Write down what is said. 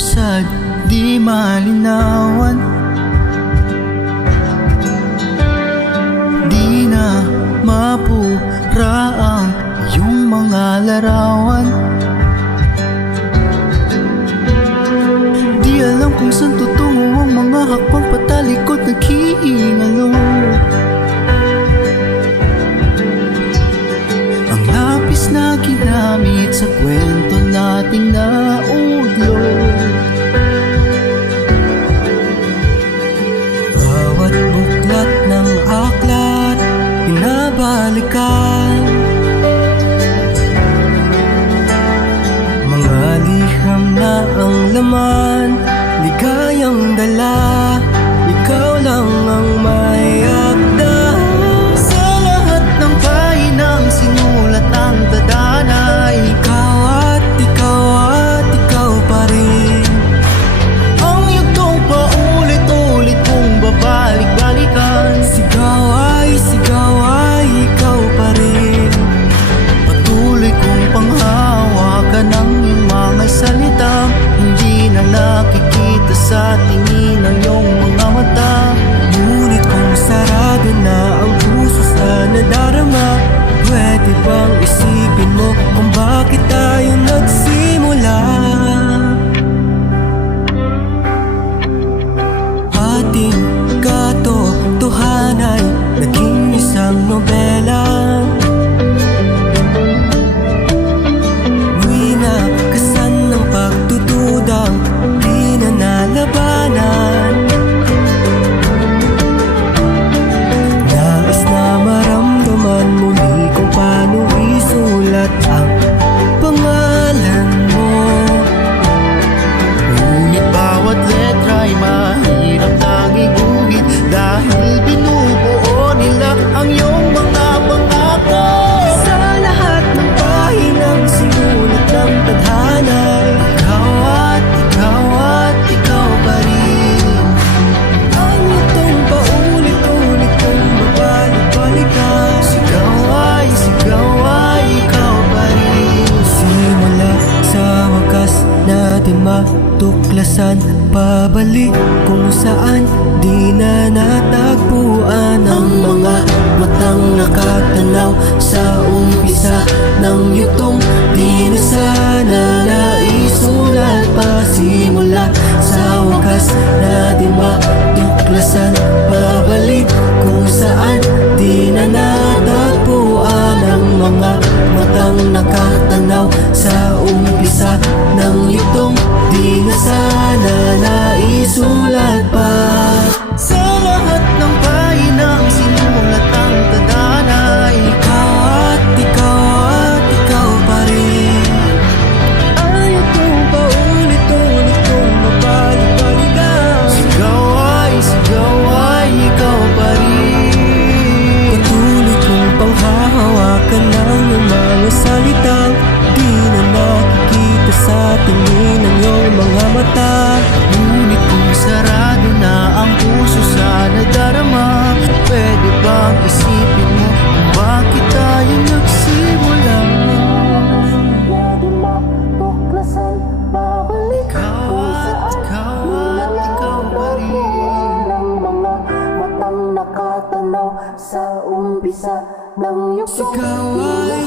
Lusad, di malinawan, di na mapura ang iyong mga larawan. Di alam kung saan tutungo ang mga hakbang patalikod naghihinalo. Ang lapis na ginamit sa kwento nating naudlot. Bawat buklat ng aklat pinabalikan, mga liham na ang laman, ligayang dala, ikaw lang ang may akda. Sa lahat ng pahinang sinulat ang dadanay, ikaw at ikaw at ikaw pa rin. Ang yugtong paulit-ulit kong babalik-balikan, sigaw ay ikaw pa rin. Patuloy kong panghawakan ang iyong mga salitang hindi na nakikita sa tingin ng iyong mga mata. Ngunit kung sarado na ang puso sa nadarama, pwede bang isipin mo kung bakit tayo nagsimula? Ating katotohanan ay naging isang nobela. Muwi na kasan ng pagtutudang di na nalabanan. Nais na maramdaman muli kung paano isulat ang pangalan mo. Ngunit bawat letra ay mahirap nang iguhit, dahil binubuo nila ang iyong mga pangako. Sa lahat ng pahinang sinulat ng tadhana, ikaw at ikaw pa rin. Ang itong paulit-ulit kong mabalik-balikan, sigaw ay ikaw pa rin. Simula sa wakas natin matuklasan, pabalik kung saan di na natagpuan ang mga matang nakatanaw sa umpisa ng yugtong di na sana naisulat pa. Simula sa wakas natin matuklasan, pabalik kung saan di na natagpuan ang mga matang nakatanaw sa umpisa ng yugtong di na sana naisulat pa. Sa lahat ng pahinang sinulat ang tadanay, ikaw at ikaw pa rin. Ayaw kong paulit-ulit kong mabalik-balikan, sigaw ay ikaw pa rin. Patuloy kong panghahawakan ng iyong mga salitang di na nakikita sa tingin ng iyong mga mata. Ngunit kung sarado na ang puso sa nadarama, pwede bang isipin mo kung bakit tayo nagsimula? Pwede matuklasan, babalik kung saan ikaw pa rin. Ang mga matang nakatanaw sa umpisa ng iyong Sigaw ay